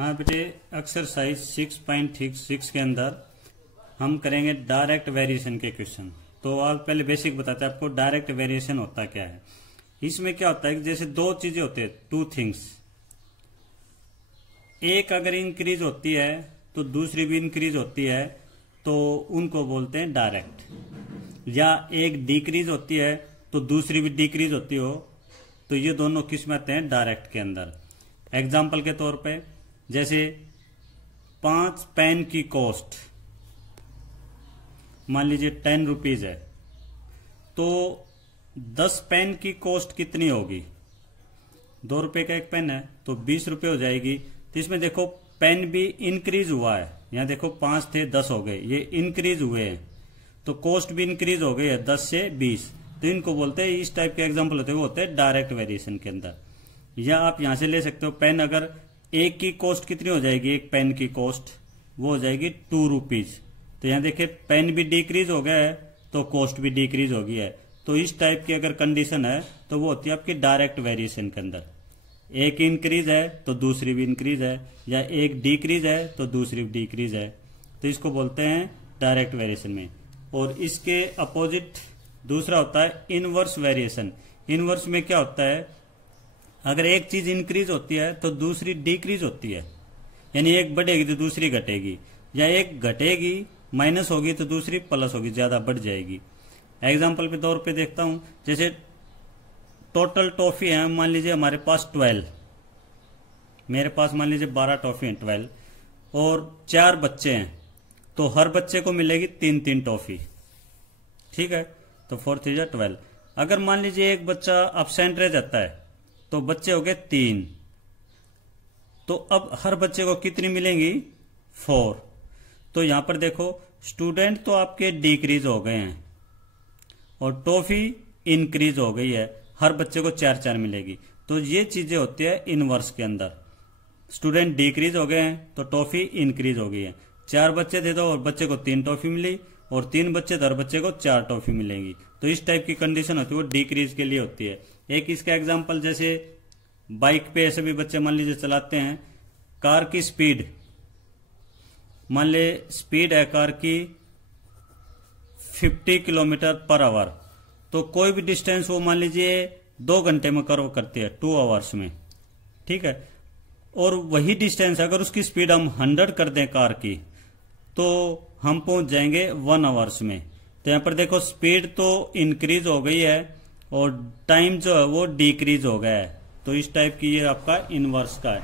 हाँ बेटे, एक्सरसाइज 6.6 के अंदर हम करेंगे डायरेक्ट वेरिएशन के क्वेश्चन। तो आप पहले बेसिक बताते हैं आपको डायरेक्ट वेरिएशन होता क्या है। इसमें क्या होता है कि जैसे दो चीजें होती है, टू थिंग्स, एक अगर इंक्रीज होती है तो दूसरी भी इंक्रीज होती है, तो उनको बोलते हैं डायरेक्ट। या एक डिक्रीज होती है तो दूसरी भी डिक्रीज होती हो, तो ये दोनों किस में आते हैं, डायरेक्ट के अंदर। एग्जाम्पल के तौर पे जैसे 5 पेन की कॉस्ट मान लीजिए 10 रुपीज है, तो 10 पेन की कॉस्ट कितनी होगी, 2 रुपए का एक पेन है तो 20 रुपए हो जाएगी। तो इसमें देखो पेन भी इंक्रीज हुआ है, यहां देखो 5 थे 10 हो गए, ये इंक्रीज हुए हैं, तो कॉस्ट भी इंक्रीज हो गई है 10 से 20। तो इनको बोलते हैं, इस टाइप के एग्जाम्पल होते हैं वो होते हैं डायरेक्ट वेरिएशन के अंदर। या आप यहां से ले सकते हो, पेन अगर एक की कॉस्ट कितनी हो जाएगी, एक पेन की कॉस्ट वो हो जाएगी 2 रुपीज। तो यहां देखिए पेन भी डिक्रीज हो गया है तो कॉस्ट भी डिक्रीज हो गया है। तो इस टाइप की अगर कंडीशन है तो वो होती है आपकी डायरेक्ट वेरिएशन के अंदर। एक इंक्रीज है तो दूसरी भी इंक्रीज है, या एक डिक्रीज है तो दूसरी भी डिक्रीज है, तो इसको बोलते हैं डायरेक्ट वेरिएशन में। और इसके अपोजिट दूसरा होता है इनवर्स वेरिएशन। इनवर्स में क्या होता है, अगर एक चीज इंक्रीज होती है तो दूसरी डिक्रीज होती है, यानी एक बढ़ेगी तो दूसरी घटेगी, या एक घटेगी माइनस होगी तो दूसरी प्लस होगी, ज्यादा बढ़ जाएगी। एग्जाम्पल के तौर पे देखता हूं, जैसे टोटल टॉफी है मान लीजिए हमारे पास 12, मेरे पास मान लीजिए 12 टॉफी है 12, और 4 बच्चे हैं तो हर बच्चे को मिलेगी 3-3 टॉफी, ठीक है। तो 4 3 जा 12। अगर मान लीजिए एक बच्चा अब्सेंट रह जाता है तो बच्चे हो गए 3, तो अब हर बच्चे को कितनी मिलेंगी, 4। तो यहां पर देखो स्टूडेंट तो आपके डिक्रीज हो गए हैं और टॉफी इंक्रीज हो गई है, हर बच्चे को 4-4 मिलेगी। तो ये चीजें होती है इनवर्स के अंदर। स्टूडेंट डिक्रीज हो गए हैं तो टॉफी इंक्रीज हो गई है। 4 बच्चे थे तो और बच्चे को 3 टॉफी मिली, और 3 बच्चे तो हर बच्चे को 4 टॉफी मिलेंगी। तो इस टाइप की कंडीशन होती है वो डिक्रीज के लिए होती है। एक इसका एग्जांपल, जैसे बाइक पे ऐसे भी बच्चे मान लीजिए चलाते हैं, कार की स्पीड मान ले स्पीड है कार की 50 किलोमीटर पर आवर, तो कोई भी डिस्टेंस वो मान लीजिए 2 घंटे में कवर करती है, 2 आवर्स में, ठीक है। और वही डिस्टेंस अगर उसकी स्पीड हम 100 कर दें कार की, तो हम पहुंच जाएंगे 1 आवर्स में। तो यहां पर देखो स्पीड तो इंक्रीज हो गई है और टाइम जो है वो डिक्रीज हो गया है। तो इस टाइप की ये आपका इनवर्स का है,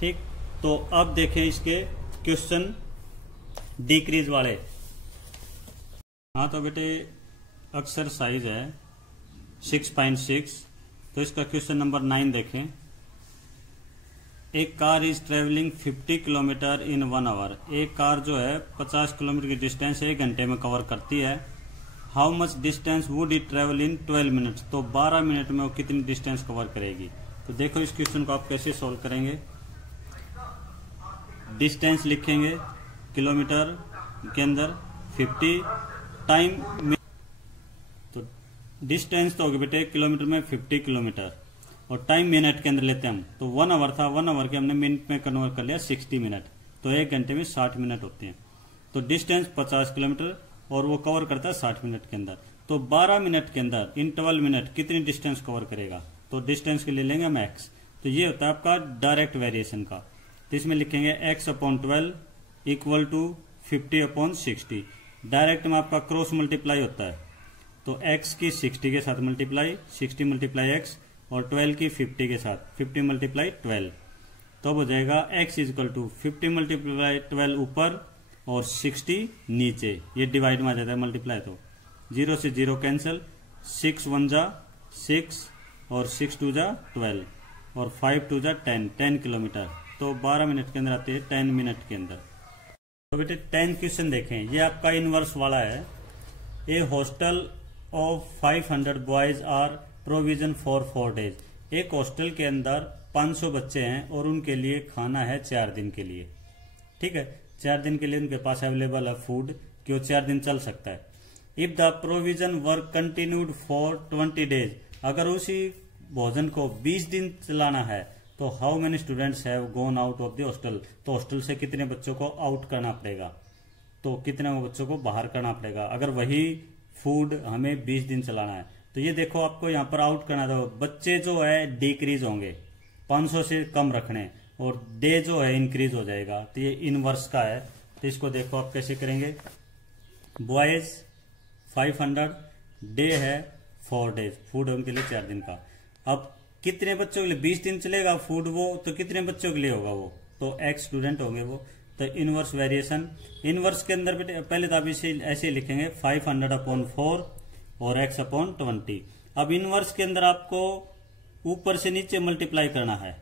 ठीक। तो अब देखें इसके क्वेश्चन डिक्रीज वाले। हाँ तो बेटे एक्सरसाइज है 6.6, तो इसका क्वेश्चन नंबर 9 देखें। एक car is travelling 50 kilometre in 1 hour. एक कार जो है 50 किलोमीटर की डिस्टेंस 1 घंटे में कवर करती है। How much distance would it travel in 12 minutes. तो 12 मिनट में वो कितनी डिस्टेंस कवर करेगी। तो देखो इस क्वेश्चन को आप कैसे सोल्व करेंगे। डिस्टेंस लिखेंगे किलोमीटर के अंदर 50, टाइम, तो डिस्टेंस तो होगी बेटे किलोमीटर में 50 किलोमीटर, और टाइम मिनट के अंदर लेते हैं हम। तो 1 आवर था, 1 आवर के हमने मिनट में कन्वर्ट कर लिया 60 मिनट, तो 1 घंटे में 60 मिनट होते हैं। तो डिस्टेंस 50 किलोमीटर और वो कवर करता है 60 मिनट के अंदर। तो 12 मिनट के अंदर इन 12 मिनट कितनी डिस्टेंस कवर करेगा। तो डिस्टेंस के लिए लेंगे हम x। तो ये होता है आपका डायरेक्ट वेरिएशन का। तो इसमें लिखेंगे x/12 इक्वल टू 50/60। डायरेक्ट में आपका क्रॉस मल्टीप्लाई होता है, तो x की 60 के साथ मल्टीप्लाई, 60 मल्टीप्लाई x, और 12 की 50 के साथ 50 मल्टीप्लाई 12। तो हो जाएगा x इक्वल टू 50 मल्टीप्लाई 12 ऊपर और 60 नीचे। ये डिवाइड में आ जाता है मल्टीप्लाई, तो 0 से 0 कैंसिल, 6 1 जा 6 और 6 2 जा 12 और 5 2 जा 10 किलोमीटर। तो 12 मिनट के अंदर आती है 10 मिनट के अंदर। तो बेटे 10 क्वेश्चन देखें, ये आपका इनवर्स वाला है। A hostel of 500 boys are provision for 4 days. एक हॉस्टल के अंदर 500 बच्चे हैं और उनके लिए खाना है 4 दिन के लिए, ठीक है। 4 दिन के लिए उनके पास अवेलेबल है फूड कि वो 4 दिन चल सकता है। If the provision work continued for 20 days, अगर उसी भोजन को 20 दिन चलाना है तो how many students have gone out of the hostel, तो हॉस्टल से कितने बच्चों को आउट करना पड़ेगा, तो कितने बच्चों को बाहर करना पड़ेगा। अगर वही फूड हमें 20 दिन चलाना है तो ये देखो आपको यहाँ पर आउट करना था, बच्चे जो है डिक्रीज होंगे, 500 से कम रखने, और डे जो है इंक्रीज हो जाएगा। तो ये इनवर्स का है। तो इसको देखो आप कैसे करेंगे, बॉयज 500, डे है 4 डेज, फूड उनके लिए 4 दिन का। अब कितने बच्चों के लिए 20 दिन चलेगा फूड वो, तो कितने बच्चों के लिए होगा वो, तो x स्टूडेंट होंगे वो। तो इनवर्स वेरिएशन, इनवर्स के अंदर पहले तो आप इसे ऐसे लिखेंगे 500/4 और x/20। अब इनवर्स के अंदर आपको ऊपर से नीचे मल्टीप्लाई करना है,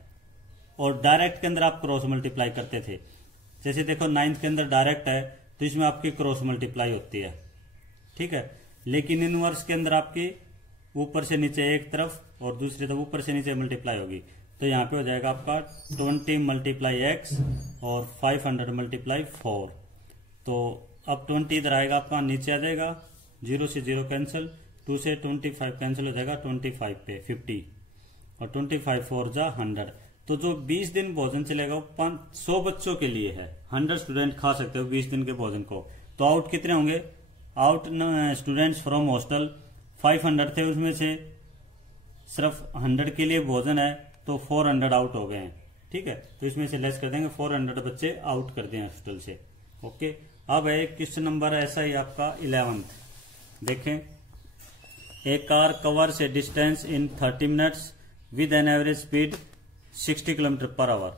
और डायरेक्ट के अंदर आप क्रॉस मल्टीप्लाई करते थे। जैसे देखो 9th के अंदर डायरेक्ट है तो इसमें आपकी क्रॉस मल्टीप्लाई होती है, ठीक है। लेकिन इनवर्स के अंदर आपकी ऊपर से नीचे एक तरफ और दूसरी तरफ ऊपर से नीचे मल्टीप्लाई होगी। तो यहाँ पे हो जाएगा आपका 20 × x और 500 × 4। तो अब 20 इधर आएगा आपका, नीचे आ जाएगा, 0 से 0 कैंसिल, 2 से 25 कैंसिल हो जाएगा, 25 पे 50 और 25 4 जा 100। तो जो 20 दिन भोजन चलेगा वो 100 बच्चों के लिए है, 100 स्टूडेंट खा सकते हो 20 दिन के भोजन को। तो आउट कितने होंगे, आउट स्टूडेंट्स फ्रॉम हॉस्टल 500 थे, उसमें से सिर्फ 100 के लिए भोजन है तो 400 आउट हो गए हैं, ठीक है। तो इसमें से लेस कर देंगे, 400 बच्चे आउट कर दिए हॉस्टल से, ओके। अब है क्वेश्चन नंबर ऐसा ही आपका 11th, देखें, a car covers a distance in 30 minutes with an average speed 60 km/h।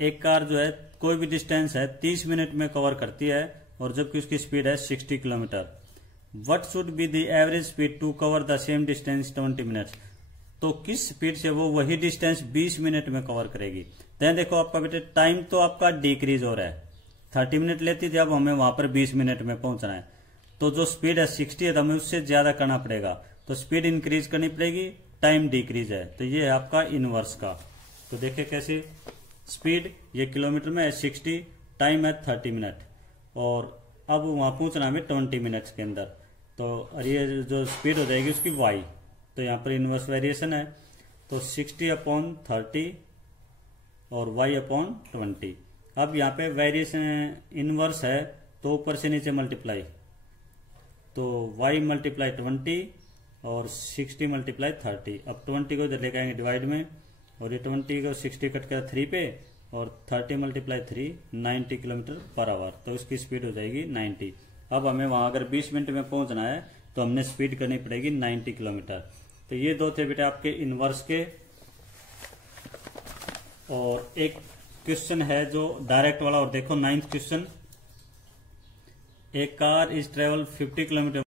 एक कार जो है कोई भी डिस्टेंस है 30 मिनट में कवर करती है, और जबकि उसकी स्पीड है 60 kilometre. What should be the average speed to cover the same distance 20 minutes. तो किस स्पीड से वो वही डिस्टेंस 20 मिनट में कवर करेगी। तो देखो आपका बेटे टाइम तो आपका डिक्रीज हो रहा है, 30 मिनट लेती थी, अब हमें वहां पर 20 मिनट में पहुंचना है। तो जो स्पीड है 60 है, तो हमें उससे ज्यादा करना पड़ेगा, तो स्पीड इंक्रीज करनी पड़ेगी, टाइम डिक्रीज है। तो ये है आपका इनवर्स का। तो देखिए कैसे, स्पीड ये किलोमीटर में है 60, टाइम है 30 मिनट, और अब वहां पहुंचना हमें 20 मिनट्स के अंदर। तो और ये जो स्पीड हो जाएगी उसकी y, तो यहाँ पर इनवर्स वेरिएशन है, तो 60/30 और y/20। अब यहाँ पे वेरिएशन इनवर्स है तो ऊपर से नीचे मल्टीप्लाई, तो y × 20 और 60 × 30। अब 20 को इधर लेके आएंगे डिवाइड में, और ये 20 को 60 कट कर 3 पे, और 30 × 3 90 km/h। तो उसकी स्पीड हो जाएगी 90। अब हमें वहां अगर 20 मिनट में पहुंचना है तो हमने स्पीड करनी पड़ेगी 90 किलोमीटर। तो ये दो थे बेटा आपके इनवर्स के। और एक क्वेश्चन है जो डायरेक्ट वाला, और देखो 9th question, A car is travel 50 kilometre